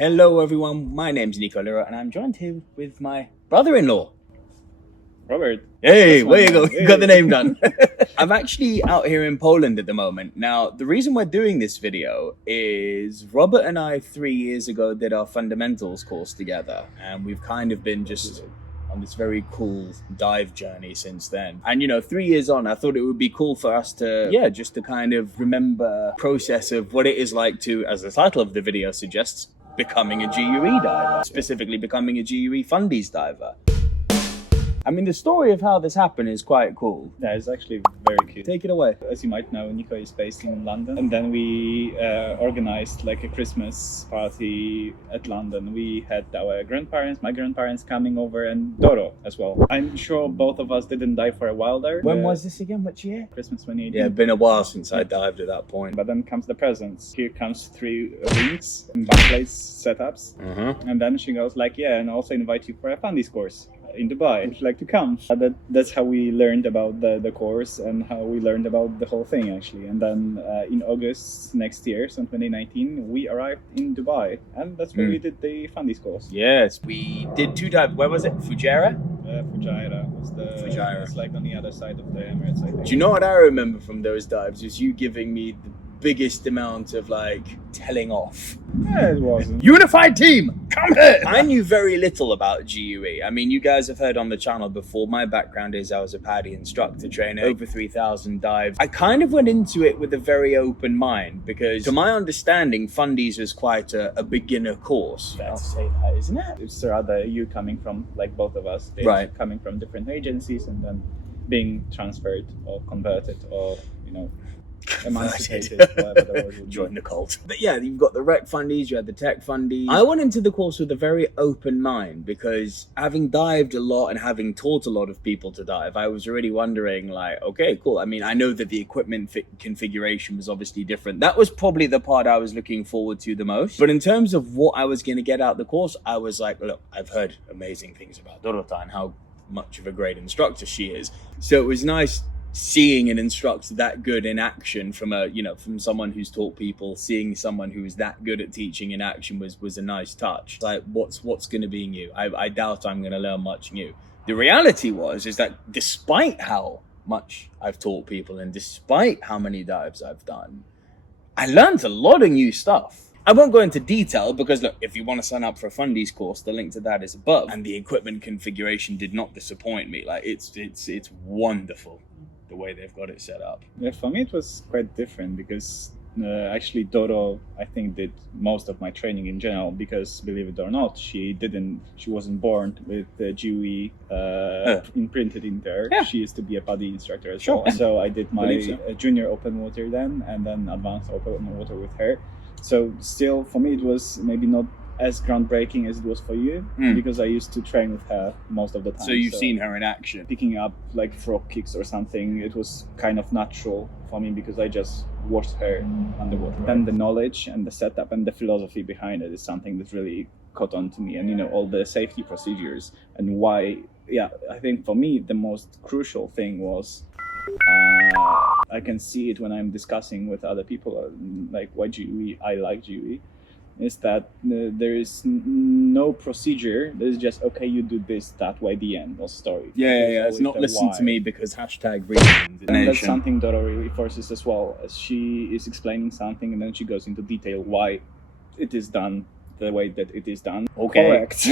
Hello everyone, my name's Nico Lurot and I'm joined here with my brother-in-law. Robert. Hey, where you go? Hey. You got the name done. I'm actually out here in Poland at the moment. Now, the reason we're doing this video is Robert and I 3 years ago did our fundamentals course together, and we've kind of been just on this very cool dive journey since then. And 3 years on, I thought it would be cool for us to, just to kind of remember the process of what it is like to, as the title of the video suggests, becoming a GUE diver, specifically becoming a GUE fundies diver. I mean, the story of how this happened is quite cool. Yeah, it's actually very cute. Take it away. As you might know, Nico is based in London, and then we organized like a Christmas party at London. We had our grandparents, my grandparents coming over, and Doro as well. I'm sure both of us didn't dive for a while there. When was this again? Which year? Christmas 2018. Yeah, it's been a while since I dived at that point. But then comes the presents. Here comes 3 rings and backplates setups. And then she goes like, yeah, and I also invite you for a fundies course in Dubai. Would you like to come? That's how we learned about the course and how we learned about the whole thing actually. And then in August next year, so 2019, we arrived in Dubai, and that's where we did the fundies course. Yes, we did 2 dives. Where was it? Fujairah? Fujairah was Fujairah. It's like on the other side of the Emirates, I think. Do you know what I remember from those dives? Was you giving me the biggest amount of like telling off. Yeah, it wasn't. Unified team, come here! I knew very little about GUE. I mean, you guys have heard on the channel before, my background is I was a PADI instructor trainer, over 3,000 dives. I kind of went into it with a very open mind because to my understanding, fundies was quite a beginner course. Fair to say that, isn't it? It's rather you coming from, like both of us, right, coming from different agencies and then being transferred or converted or, emancipated. Join the cult. But yeah, you've got the rec fundies, you had the tech fundies. I went into the course with a very open mind because having dived a lot and having taught a lot of people to dive, I was already wondering like, okay, cool. I mean, I know that the equipment configuration was obviously different. That was probably the part I was looking forward to the most. But in terms of what I was going to get out the course, I was like, look, I've heard amazing things about Dorota and how much of a great instructor she is. So it was nice seeing an instructor that good in action from from someone who's taught people. Seeing someone who is that good at teaching in action was a nice touch. Like, what's going to be new? I doubt I'm going to learn much new. The reality is that despite how much I've taught people and despite how many dives I've done, I learned a lot of new stuff. I won't go into detail because look, if you want to sign up for a fundies course, the link to that is above. And the equipment configuration did not disappoint me. Like, it's wonderful the way they've got it set up. Yeah, for me it was quite different because actually Doro, I think, did most of my training in general because, believe it or not, she wasn't born with the GUE imprinted in there. Yeah. She used to be a PADI instructor as well. So I did my junior open water then, and then advanced open water with her. So still, for me, it was maybe not as groundbreaking as it was for you because I used to train with her most of the time. So you've seen her in action. Picking up like frog kicks or something, it was kind of natural for me because I just watched her underwater. Right. Then the knowledge and the setup and the philosophy behind it is something that really caught on to me, and all the safety procedures and why. Yeah, I think for me the most crucial thing was I can see it when I'm discussing with other people like why GUE, I like GUE, is that there is no procedure. There's just, okay, you do this, that way, the end of story. Yeah. It's not listen to me because #reasons. And that's something Doro really forces as well, as she is explaining something and then she goes into detail why it is done the way that it is done. Okay. Correct.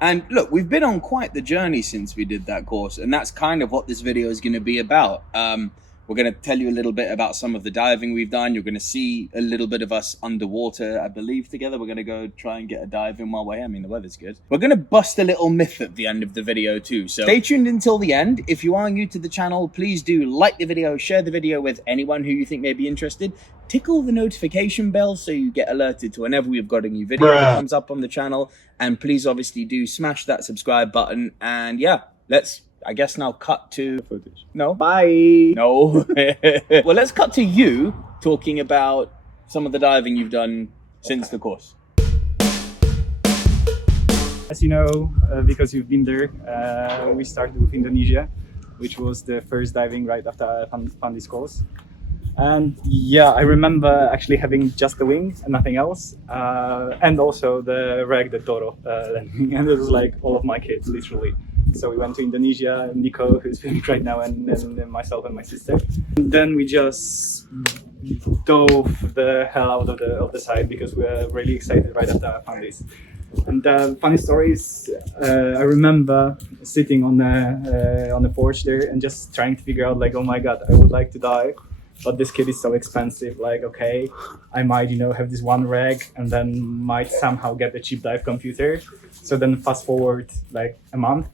And look, we've been on quite the journey since we did that course, and that's kind of what this video is going to be about. We're going to tell you a little bit about some of the diving we've done. You're going to see a little bit of us underwater, I believe, together. We're going to go try and get a dive in while we're here. I mean, the weather's good. We're going to bust a little myth at the end of the video too. So stay tuned until the end. If you are new to the channel, please do like the video, share the video with anyone who you think may be interested. Tickle the notification bell so you get alerted to whenever we've got a new video that comes up on the channel. And please obviously do smash that subscribe button. And yeah, let's, I guess, now cut to footage. No? Bye! No. Well, let's cut to you talking about some of the diving you've done since the course. As you know, because you've been there, we started with Indonesia, which was the first diving right after fundies course. And yeah, I remember actually having just the wing and nothing else, and also the rag that Doro lent me, and it was like all of my kids, literally. So we went to Indonesia, Nico, who's filming right now, and myself and my sister. And then we just dove the hell out of the site because we were really excited right after I found this. And funny stories, I remember sitting on the porch there and just trying to figure out, like, oh my god, I would like to dive, but this kit is so expensive. Like, okay, I might, have this one rag and then might somehow get a cheap dive computer. So then fast forward like a month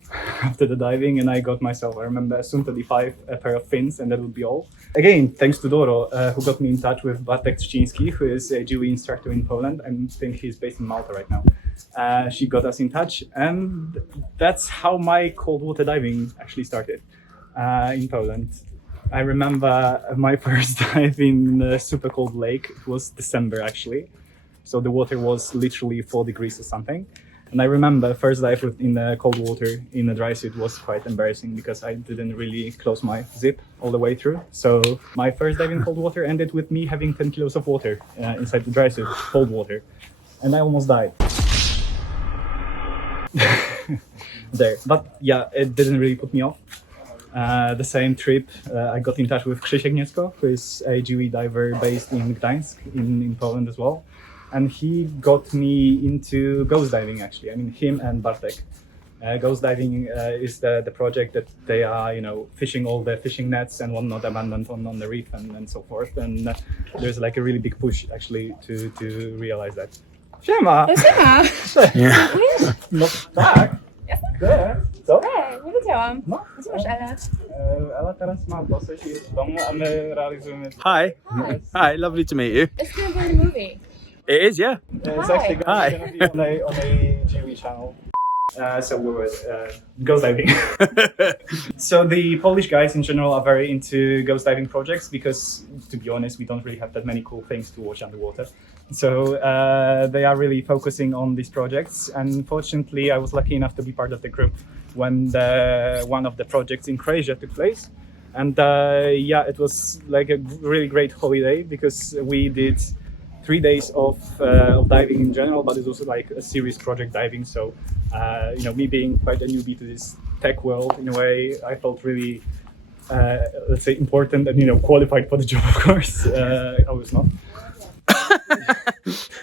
after the diving, and I got myself, I remember, a Suntali 5, a pair of fins, and that would be all. Again, thanks to Doro, who got me in touch with Bartek Trzciński, who is a GUE instructor in Poland. I think he's based in Malta right now. She got us in touch, and that's how my cold water diving actually started in Poland. I remember my first dive in a super cold lake. It was December actually, so the water was literally 4 degrees or something. And I remember first dive in the cold water in a dry suit was quite embarrassing because I didn't really close my zip all the way through. So my first dive in cold water ended with me having 10 kilos of water inside the dry suit, cold water, and I almost died. There, but yeah, it didn't really put me off. The same trip, I got in touch with Krzysiek Niecko, who is a GUE diver based in Gdańsk, in Poland as well. And he got me into ghost diving, actually. I mean, him and Bartek. Ghost diving is the project that they are, fishing all the fishing nets and whatnot abandoned on the reef and so forth. And there's like a really big push, actually, to realize that. Siema! Siema! Yeah. No tak. Jasne? Co? Nie wiedziałam. No. Gdzie masz Elę? Ela teraz ma dosyć, jest w domu, a my realizujemy... Hi. Hi, lovely to meet you. It's gonna be in the movie. It is, yeah. It's actually gonna be on a GUE channel. So we were ghost diving. So the Polish guys in general are very into ghost diving projects because, to be honest, we don't really have that many cool things to watch underwater. So they are really focusing on these projects. And fortunately, I was lucky enough to be part of the group when one of the projects in Croatia took place. And yeah, it was like a really great holiday because we did 3 days of diving in general, but it's also like a serious project diving. So, me being quite a newbie to this tech world, in a way, I felt really, let's say, important and, qualified for the job, of course. I was not.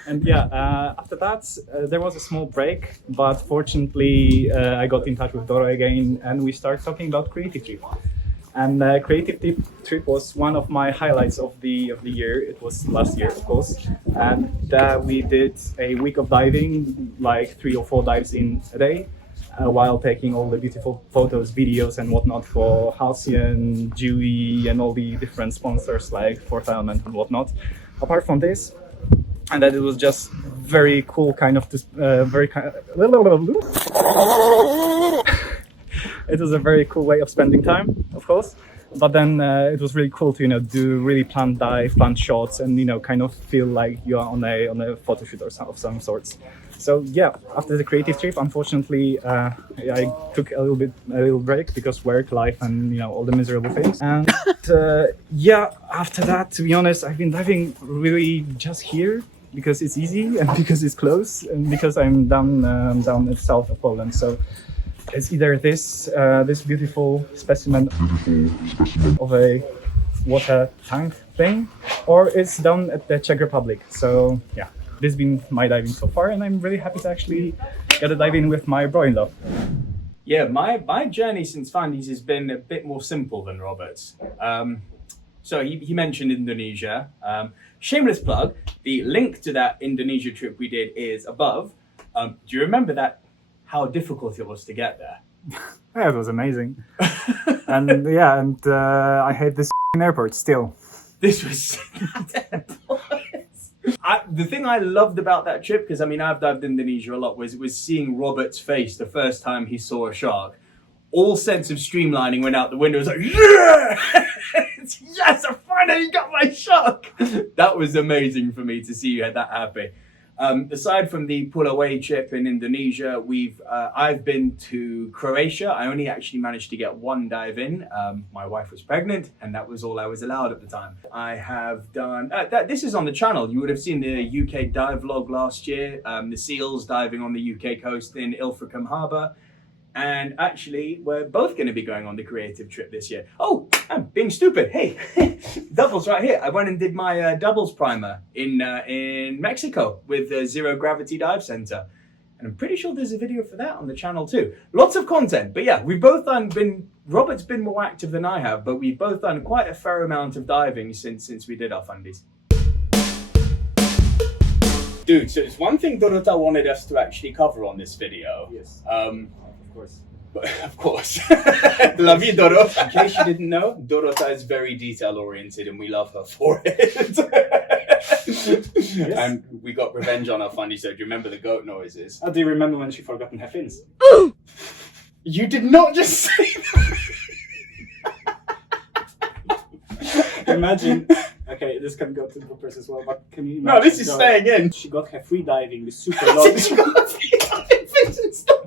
And yeah, after that, there was a small break, but fortunately, I got in touch with Doro again, and we started talking about Creative Trip. And Creative Trip was one of my highlights of the year. It was last year, of course, and we did a week of diving, like 3 or 4 dives in a day, while taking all the beautiful photos, videos, and whatnot for Halcyon, GUE, and all the different sponsors like Fourth Element and whatnot. Apart from this, and that it was just very cool, kind of It was a very cool way of spending time, of course. But then it was really cool to do really planned dive, planned shots, and kind of feel like you are on a photo shoot of some sorts. So yeah, after the Creative Trip, unfortunately, I took a little break because work, life, and all the miserable things. And yeah, after that, to be honest, I've been diving really just here because it's easy and because it's close and because I'm down in the south of Poland. So it's either this beautiful specimen of a water tank thing, or it's down at the Czech Republic. So yeah, this has been my diving so far, and I'm really happy to actually get a dive in with my bro-in-law. Yeah, my journey since Fandies has been a bit more simple than Robert's. So he mentioned Indonesia. Shameless plug, the link to that Indonesia trip we did is above. Do you remember how difficult it was to get there? Yeah, it was amazing. And I hate this airport still. This was the thing I loved about that trip, because I've dived Indonesia a lot, was seeing Robert's face the first time he saw a shark. All sense of streamlining went out the window. It was like, yeah! Yes, I finally got my shark! That was amazing for me to see you that happy. Aside from the pull away trip in Indonesia, I've been to Croatia. I only actually managed to get one dive in. My wife was pregnant, and that was all I was allowed at the time. I have done this is on the channel. You would have seen the UK dive vlog last year. The seals diving on the UK coast in Ilfracombe Harbour. And actually, we're both going to be going on the creative trip this year. Oh, I'm being stupid. Hey, doubles right here. I went and did my doubles primer in Mexico with the Zero Gravity Dive Center. And I'm pretty sure there's a video for that on the channel too. Lots of content. But yeah, we've both Robert's been more active than I have, but we've both done quite a fair amount of diving since we did our fundies. Dude, so it's one thing Dorota wanted us to actually cover on this video. Yes. Of course. But of course. Love you, Doro. In case you didn't know, Dorota is very detail oriented and we love her for it. Yes. And we got revenge on our funny, so do you remember the goat noises? How do you remember when she forgot her fins? You did not just say that. Imagine. Okay, this can go to the bloopers as well, but can you imagine? No, this is staying in. She got her free diving with super long. She got her free diving fins and stuff.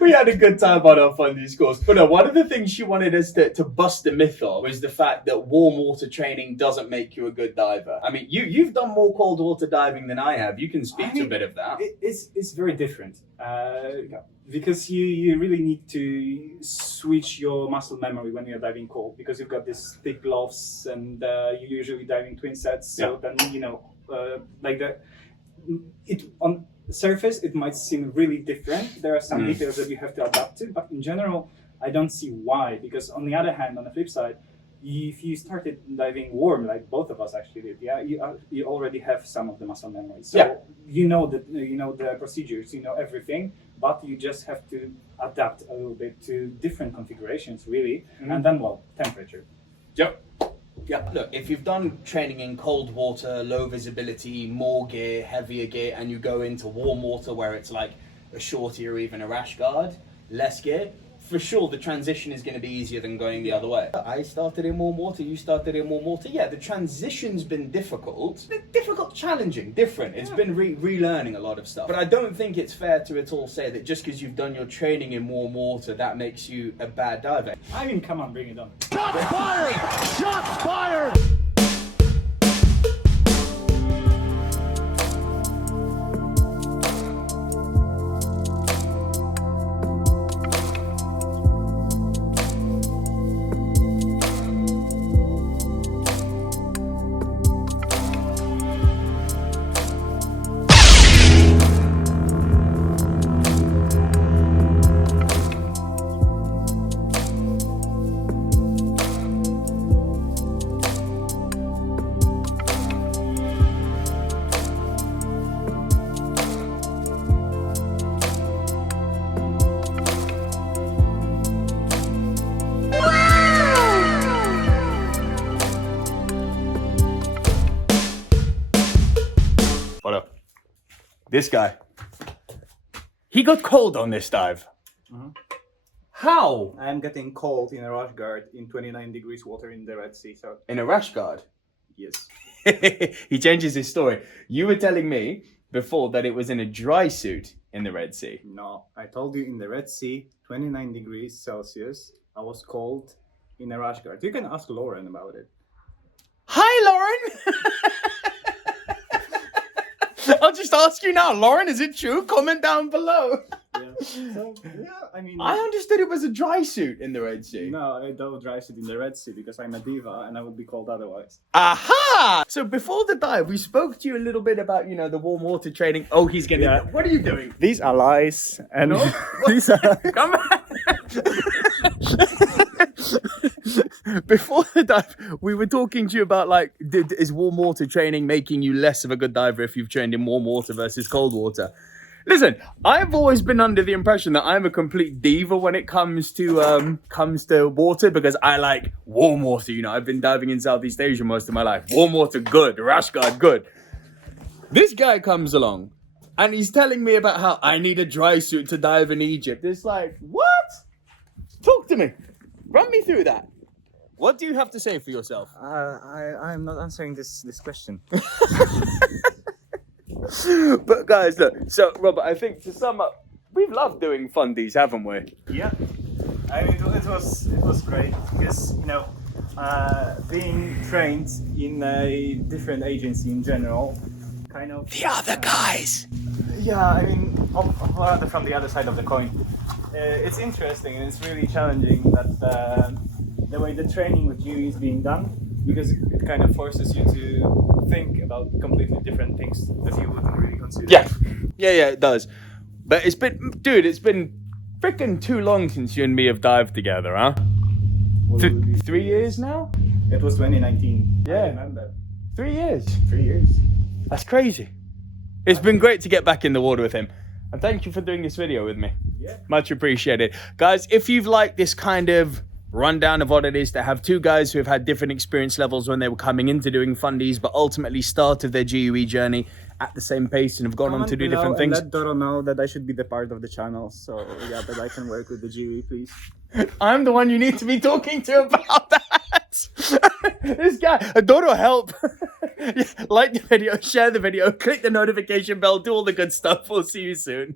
We had a good time on our fundies course. But no, one of the things she wanted us to bust the myth of was the fact that warm water training doesn't make you a good diver. I mean, you've done more cold water diving than I have. You can speak to a bit of that. It's very different. Because you really need to switch your muscle memory when you're diving cold, because you've got these thick gloves and you're usually diving twin sets. So then, on the surface, it might seem really different. There are some details that you have to adapt to, but in general, I don't see why. Because on the other hand, on the flip side, if you started diving warm, like both of us actually did, you already have some of the muscle memory. So you know the procedures, you know everything, but you just have to adapt a little bit to different configurations, really. And then, temperature. Yep. Yeah, look, if you've done training in cold water, low visibility, more gear, heavier gear, and you go into warm water where it's like a shorty or even a rash guard, less gear, for sure the transition is going to be easier than going the other way. I started in warm water, you started in warm water. Yeah, the transition's been difficult. Difficult, challenging, different. It's been relearning a lot of stuff. But I don't think it's fair to at all say that just because you've done your training in warm water, that makes you a bad diver. I mean, come on, bring it on. Shots fired! Shots fired! This guy, he got cold on this dive. How? I'm getting cold in a rash guard in 29 degrees water in the Red Sea. So In a rash guard? yes. He changes his story. You were telling me before that it was in a dry suit in the Red Sea. No, I told you in the Red Sea, 29 degrees Celsius, I was cold in a rash guard. You can ask Lauren about it. Hi, Lauren! I'll just ask you now, Lauren, is it true? Comment down below. I mean... I understood it was a dry suit in the Red Sea. No, I don't dry suit in the Red Sea because I'm a diva and I would be cold otherwise. Aha! So before the dive, we spoke to you a little bit about, the warm water training. Oh, he's getting... Yeah. What are you doing? These are lies and... No? These are... Come on! Before the dive, we were talking to you about, is warm water training making you less of a good diver if you've trained in warm water versus cold water? Listen, I've always been under the impression that I'm a complete diva when it comes to water, because I like warm water. I've been diving in Southeast Asia most of my life. Warm water, good. Rash guard, good. This guy comes along and he's telling me about how I need a dry suit to dive in Egypt. It's like, what? Talk to me. Run me through that. What do you have to say for yourself? I'm not answering this question. But guys, look. So Robert, I think to sum up, we've loved doing fundies, haven't we? Yeah, I mean it was great because being trained in a different agency in general, kind of The other guys. yeah, I mean rather from the other side of the coin, it's interesting and it's really challenging that the way the training with you is being done, because it kind of forces you to think about completely different things that you wouldn't really consider. Yeah, it does. But it's been freaking too long since you and me have dived together, huh? What would it be? 3 years now? It was 2019. Yeah. I remember. 3 years. 3 years. That's crazy. It's been great to get back in the water with him. And thank you for doing this video with me. Yeah. Much appreciated. Guys, if you've liked this kind of rundown of what it is to have two guys who have had different experience levels when they were coming into doing fundies, but ultimately started their GUE journey at the same pace and have gone on to do different things. Let Doro know that I should be the part of the channel, so yeah, that I can work with the GUE, please. I'm the one you need to be talking to about that. This guy, Adoro, help. Like the video, share the video, click the notification bell, do all the good stuff. We'll see you soon.